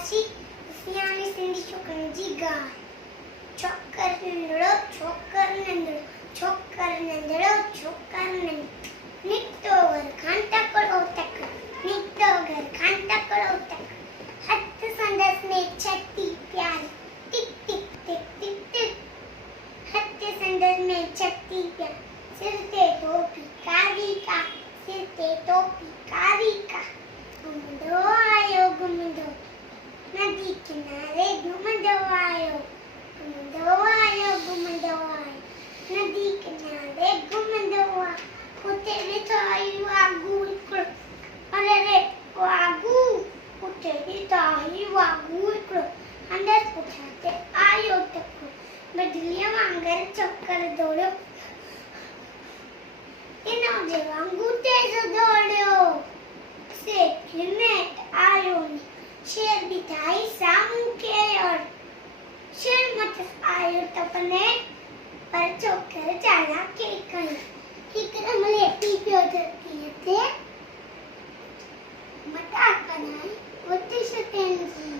Dashi, Siani Sindhi Shukanji Gar. Chokkar Nandro, Chokkar Nandro, Chokkar Nandro, Chokkar Nandro. Niktogar Khanta Karo Tak, Niktogar Khanta Karo Tak. Hath Sandas में छत्ती प्यारी, टिक टिक टिक टिक टिक. हाथ संदल में छत्ती प्यारी, सिर पे टोपी कारी का, सिर पे टोपी कारी का. घुमदो आयो घुमदो, नदी किनारे घुमदो आयो. घुमदो आयो घुमदो आयो, नदी किनारे घुमदो आयो. उते ॾिठो आयो वागू हिकिड़ो, अरे रे वागू. उते ॾिठो आयो वागू हिकिड़ो, अंदरि पुठियां ते आयो टको. बिजलीअ वांगुरु चक्कर दौड़ियो, इन जे वांगुरु तेज़ दौड़ियो. सेठ नेठ आयो ने, शेर बिठाई साम्हूं खे और शेर मथां आयो टपने, पर चोकर चालाकी कई. हिकदमि लेटी पियो धरतीअ ते, मटा कनाई उते छॾनि जी.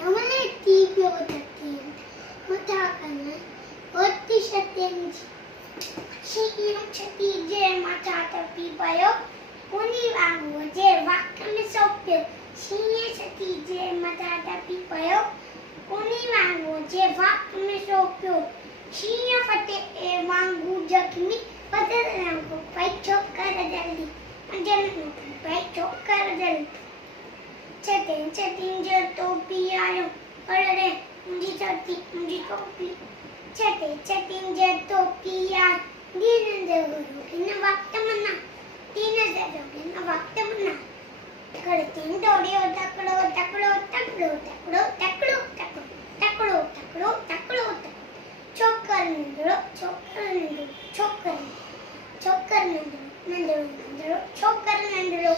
हिकदमि लेटी पियो धरतीअ ते, मटा कनाई उते छॾनि जी. शींहुं छती जे मथां टपी पियो, उनी वांगुरु जे वक़्त में सोपियो. शींहुं छती जे मथां टपी पियो, उनी वांगुरु जे वक़्त में सोपियो. शींहुं फटे वांगुरु जख्मी, बदलण को पई चोकर जल्दी, अंजन को पई चोकर जल्दी. छतीन छतीन जो टोपी आयो, अरे मुंहिंजी छती मुंहिंजी टोपी. छते छतीन जो टोपी आयो, दीन ज़रूरु हिन वक़्त मना, दीन ज़रूरु हिन वक़्त मना. करतीन दौड़ियो तकड़ो तकड़ो तकड़ो तकड़ो तकड़ो तकड़ो तकड़ो तकड़ो तकड़ो तकड़ो. चोकर नंदड़ो चोकर नंदड़ो चोकर, चोकर नंदड़ो नंदड़ो नंदड़ो चोकर नंदड़ो.